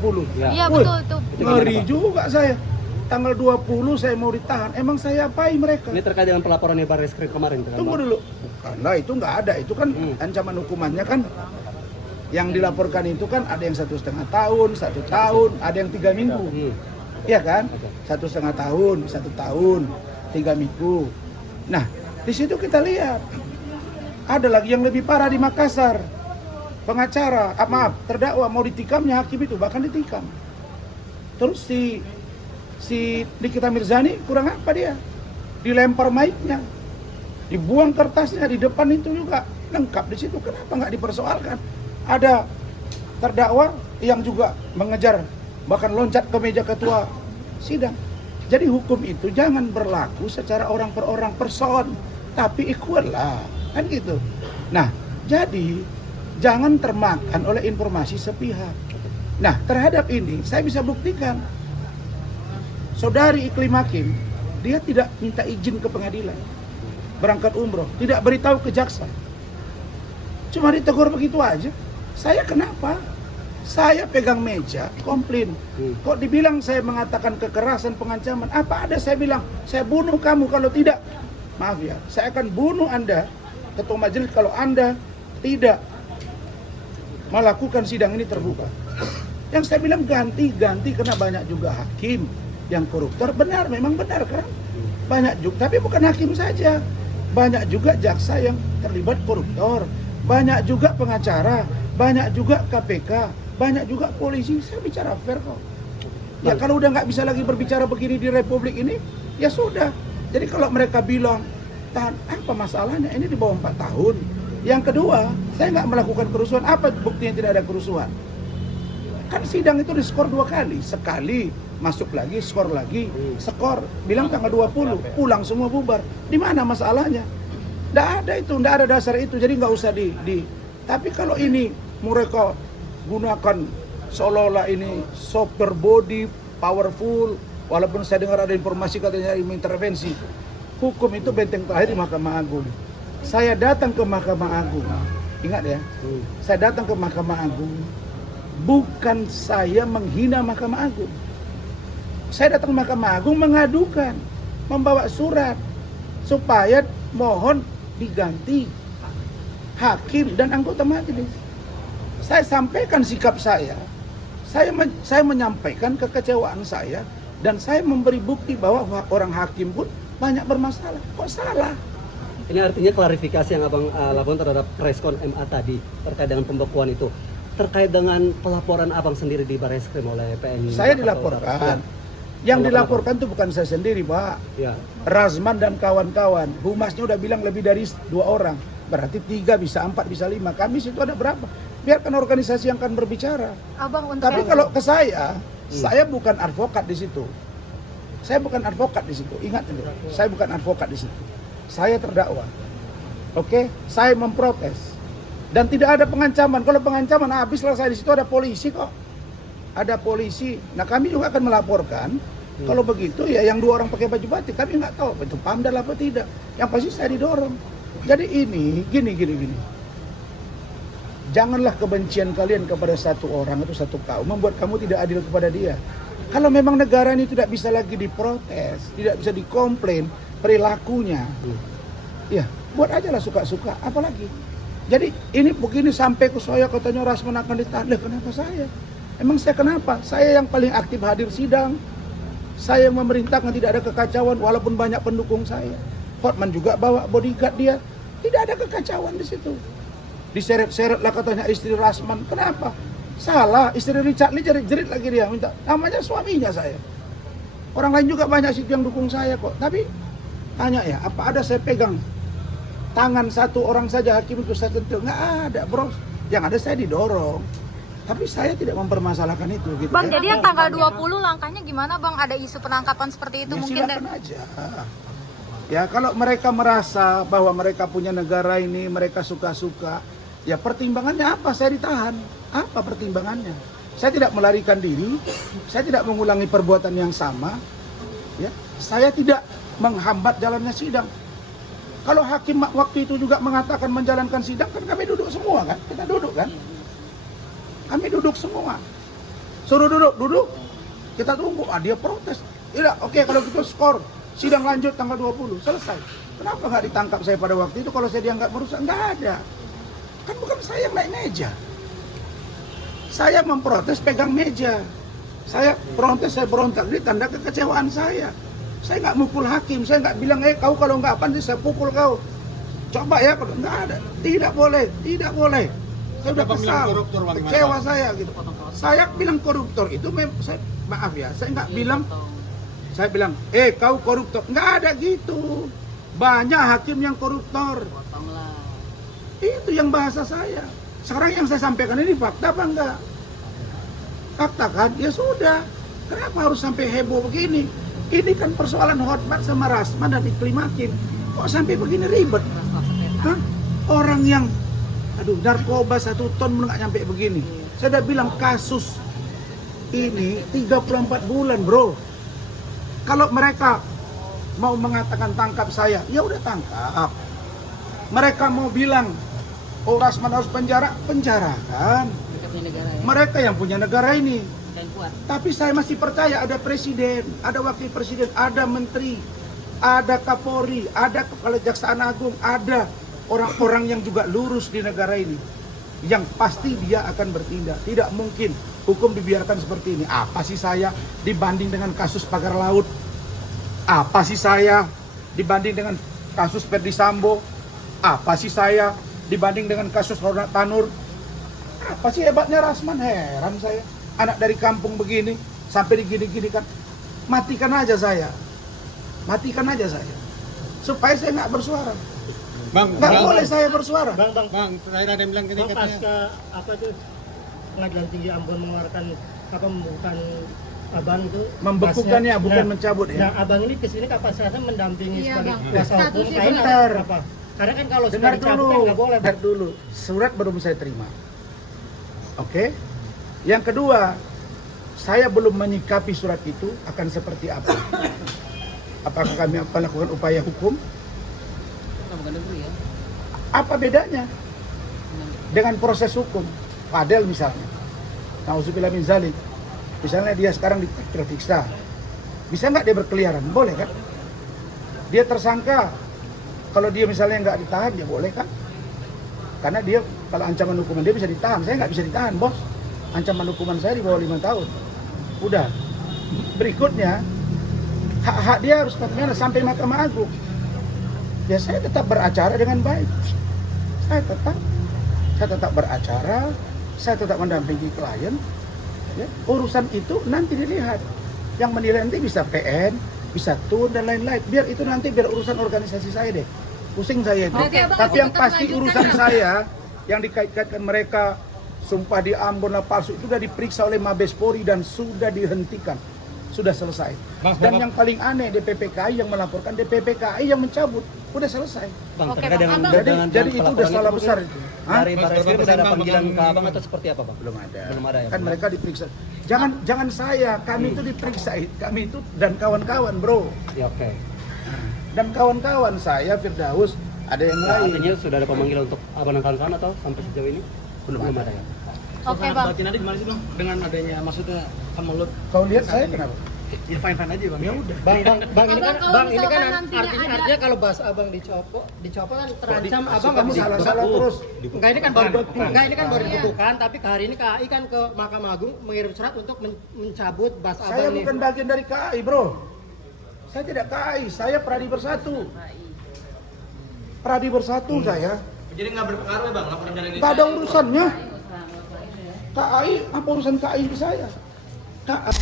10. Iya Wih, betul itu. ngeri juga saya. Tanggal 20 saya mau ditahan. Emang saya apain mereka? Ini terkait dengan pelaporannya Barreskrim kemarin kan, Tunggu Bang? dulu. Bukanlah, itu nggak ada. Itu kan ancaman hukumannya kan yang dilaporkan itu kan ada yang 1,5 tahun, 1 tahun, ada yang 3 minggu. Iya kan? 1,5 tahun, 1 tahun, 3 minggu. Nah, di situ kita lihat ada lagi yang lebih parah di Makassar. Pengacara, maaf, terdakwa mau ditikamnya hakim itu bahkan ditikam. Terus si Nikita Mirzani kurang apa dia? Dilempar mic-nya, dibuang kertasnya di depan itu juga lengkap di situ. Kenapa nggak dipersoalkan? Ada terdakwa yang juga mengejar, bahkan loncat ke meja ketua sidang. Jadi hukum itu jangan berlaku secara orang per orang, person, tapi equal lah, kan gitu. Nah, jadi jangan termakan oleh informasi sepihak. Nah, terhadap ini saya bisa buktikan. Saudari Iklim Hakim, dia tidak minta izin ke pengadilan. Berangkat umroh, tidak beritahu ke jaksa. Cuma ditegur begitu aja. Saya kenapa? Saya pegang meja, komplain. Kok dibilang saya mengatakan kekerasan, pengancaman? Apa ada saya bilang, saya bunuh kamu kalau tidak. Maaf ya, saya akan bunuh Anda, ketua majelis, kalau Anda tidak melakukan sidang ini terbuka. Yang saya bilang ganti karena banyak juga hakim yang koruptor. Benar, memang benar kan? Banyak juga, tapi bukan hakim saja. Banyak juga jaksa yang terlibat koruptor. Banyak juga pengacara, banyak juga KPK, banyak juga polisi. Saya bicara fair kok. Ya kalau udah nggak bisa lagi berbicara begini di Republik ini, ya sudah. Jadi kalau mereka bilang, tahan, apa masalahnya? Ini di bawah 4 tahun. Yang kedua, saya nggak melakukan kerusuhan. Apa buktinya tidak ada kerusuhan? Kan sidang itu diskor 2 kali. Sekali masuk lagi, skor lagi, skor. Bilang tanggal 20, pulang semua bubar. Di mana masalahnya? Nggak ada itu, nggak ada dasar itu. Jadi nggak usah Tapi kalau ini mereka gunakan seolah-olah ini super body, powerful. Walaupun saya dengar ada informasi katanya intervensi. Hukum itu benteng terakhir di Mahkamah Agung. Saya datang ke Mahkamah Agung. Ingat ya, saya datang ke Mahkamah Agung. Bukan saya menghina Mahkamah Agung. Saya datang ke Mahkamah Agung mengadukan, membawa surat supaya mohon diganti hakim dan anggota majelis. Saya sampaikan sikap saya. Saya menyampaikan kekecewaan saya dan saya memberi bukti bahwa orang hakim pun banyak bermasalah. Kok salah? Ini artinya klarifikasi yang Abang lakukan terhadap preskon MA tadi terkait dengan pembekuan itu. Terkait dengan pelaporan Abang sendiri di Barreskrim oleh PNI. Saya dilaporkan. Yang dilaporkan itu bukan saya sendiri, Pak. Ya. Razman dan kawan-kawan. Humasnya udah bilang lebih dari 2 orang. Berarti 3 bisa 4 bisa 5. Kami situ ada berapa? Biarkan organisasi yang akan berbicara. Abang untuk Tapi kalau ke saya bukan advokat di situ. Saya bukan advokat di situ. Ingat itu. Saya bukan advokat di situ. Saya terdakwa. Oke, saya memprotes. Dan tidak ada pengancaman. Kalau pengancaman habislah saya di situ, ada polisi kok. Ada polisi. Nah, kami juga akan melaporkan. Kalau begitu ya yang 2 orang pakai baju batik, kami nggak tahu itu PAMDAL apa tidak. Yang pasti saya didorong. Jadi ini gini. Janganlah kebencian kalian kepada satu orang atau satu kaum membuat kamu tidak adil kepada dia. Kalau memang negara ini tidak bisa lagi diprotes, tidak bisa dikomplain perilakunya, ya buat aja lah suka-suka. Apalagi, jadi ini begini sampai ke saya katanya Razman akan ditahan. Lah kenapa saya? Emang saya kenapa? Saya yang paling aktif hadir sidang. Saya memerintahkan tidak ada kekacauan walaupun banyak pendukung saya. Hotman juga bawa bodyguard dia. Tidak ada kekacauan di situ. Diseret-seret lah katanya istri Razman. Kenapa? Salah, istri Richard Lee jerit-jerit lagi dia minta. Namanya suaminya saya. Orang lain juga banyak situ yang dukung saya kok. Tapi tanya ya, apa ada saya pegang tangan satu orang saja hakim itu saya sentuh? Nggak ada, bro. Yang ada saya didorong. Tapi saya tidak mempermasalahkan itu gitu. Bang, ya. jadi yang tanggal 20 langkahnya gimana, Bang? Ada isu penangkapan seperti itu Ya, mungkin silakan aja. Ya kalau mereka merasa bahwa mereka punya negara ini, mereka suka-suka, ya pertimbangannya apa? Saya ditahan. Apa pertimbangannya? Saya tidak melarikan diri, saya tidak mengulangi perbuatan yang sama, ya. Saya tidak menghambat jalannya sidang. Kalau hakim waktu itu juga mengatakan menjalankan sidang, kan kami duduk semua kan? Kita duduk kan? Kami duduk semua. Suruh duduk. Kita tunggu. Dia protes. Tidak, oke, kalau gitu skor. Sidang lanjut tanggal 20, selesai. Kenapa nggak ditangkap saya pada waktu itu kalau saya dianggap merusak? Nggak ada. Kan bukan saya yang naik meja. Saya memprotes pegang meja. Saya protes, saya berontak. Ini tanda kekecewaan saya. Saya nggak mukul hakim. Saya nggak bilang, kau kalau nggak pandai saya pukul kau. Coba ya, kalau nggak ada. Tidak boleh. Saya udah kesal, kecewa saya gitu. Saya bilang koruptor itu, maaf ya, saya nggak bilang. Saya bilang, kau koruptor. Nggak ada gitu. Banyak hakim yang koruptor. Itu yang bahasa saya. Sekarang yang saya sampaikan ini fakta apa enggak? Fakta kan? Ya sudah. Kenapa harus sampai heboh begini? Ini kan persoalan Hotmat sama Rasman dan Iklim Hakim. Kok sampai begini ribet? Hah? Orang yang, narkoba 1 ton nggak nyampe begini. Saya udah bilang kasus ini 34 bulan, bro. Kalau mereka mau mengatakan tangkap saya, ya udah tangkap. Mereka mau bilang, Rasman harus penjarakan. Mereka yang punya negara ini. Tapi saya masih percaya ada presiden, ada wakil presiden, ada menteri, ada Kapolri, ada Kepala Kejaksaan Agung, ada orang-orang yang juga lurus di negara ini. Yang pasti dia akan bertindak. Tidak mungkin hukum dibiarkan seperti ini. Apa sih saya dibanding dengan kasus pagar laut? Apa sih saya dibanding dengan kasus Ferdi Sambo? Apa sih saya dibanding dengan kasus Ronald Tanur? Apa sih hebatnya Rasman? Heran saya. Anak dari kampung begini sampai digini-gini kan. Matikan aja saya. Supaya saya nggak bersuara. Nggak boleh saya bersuara. Bang, terakhir ada yang bilang gini katanya. Pasca apa tuh Pengadilan Tinggi Ambon mengeluarkan membukan Abang itu Membekukannya, bukan mencabut ya. Nah, Abang ini kesini kapasitasnya mendampingi Iya, sebagai Bang. kuasa hukum. Statusnya Kayaknya sebentar. apa? Karena kan kalau sudah Dengar dicabut dulu, kan nggak boleh. dengar dulu. Surat belum saya terima. Oke. Yang kedua, saya belum menyikapi surat itu akan seperti apa. Apakah kami akan lakukan upaya hukum? Apa bedanya dengan proses hukum? Fadel misalnya, na'udzubillah min zalik. Misalnya dia sekarang terperiksa, bisa nggak dia berkeliaran? Boleh kan? Dia tersangka, kalau dia misalnya nggak ditahan, ya boleh kan? Karena dia kalau ancaman hukuman dia bisa ditahan, saya nggak bisa ditahan, bos. Ancaman hukuman saya di bawah 5 tahun. Udah. Berikutnya, hak-hak dia harus bagaimana sampai Mahkamah Agung. Ya saya tetap beracara dengan baik. Saya tetap beracara, saya tetap mendampingi klien. Ya, urusan itu nanti dilihat. Yang menilai nanti bisa PN, bisa TUN dan lain-lain. Biar itu nanti biar urusan organisasi saya deh. Pusing saya itu. Oke, Abang, Tapi yang tetap pasti lanjutkan, urusan Abang. saya yang dikait-kaitkan mereka sumpah di Ambon lah palsu itu sudah diperiksa oleh Mabes Polri dan sudah dihentikan. Sudah selesai. Dan yang paling aneh DPPKI yang melaporkan, DPPKI yang mencabut. Udah selesai. Bang, Oke, terkait Bang. dengan, Abang. dengan Jadi itu udah pelaporan salah itu besar mungkin itu. Hah? Dari Baris Krim Berapa ada persen, panggilan Bang? ke abang atau seperti apa, Bang? Belum ada. Belum ada ya, Kan Bang? mereka diperiksa. Jangan saya, kami itu diperiksa. Kami itu dan kawan-kawan, bro. Ya, oke. Dan kawan-kawan saya Firdaus ada yang Nah, lain. artinya sudah ada pemanggilan untuk abang dan kawan-kawan atau sampai sejauh ini? Belum ada ya? Oke, Bang. Batin ada gimana sih, Bang? Dengan adanya maksudnya kemelut. Kau lihat saya kenapa? Ya fine aja, Bang. Ya udah. Bang, ini Abang, kan, kalau bang, ini kan misalkan nantinya ada- artinya kalau bahas Abang dicopot kan terancam Abang Kamu nggak salah terus. Enggak, ini kan baru Betul. enggak, ini kan baru Iya. dibekukan, tapi hari ini KAI kan ke Mahkamah Agung mengirim surat untuk mencabut bahas Saya Abang nih. bukan bagian dari KAI, bro. Saya tidak KAI, saya Pradi Bersatu. Pradi Bersatu saya. Jadi nggak berpengaruh ya, Bang, laporan dari Gak ada urusannya. KAI, apa urusan KAI di saya? KAI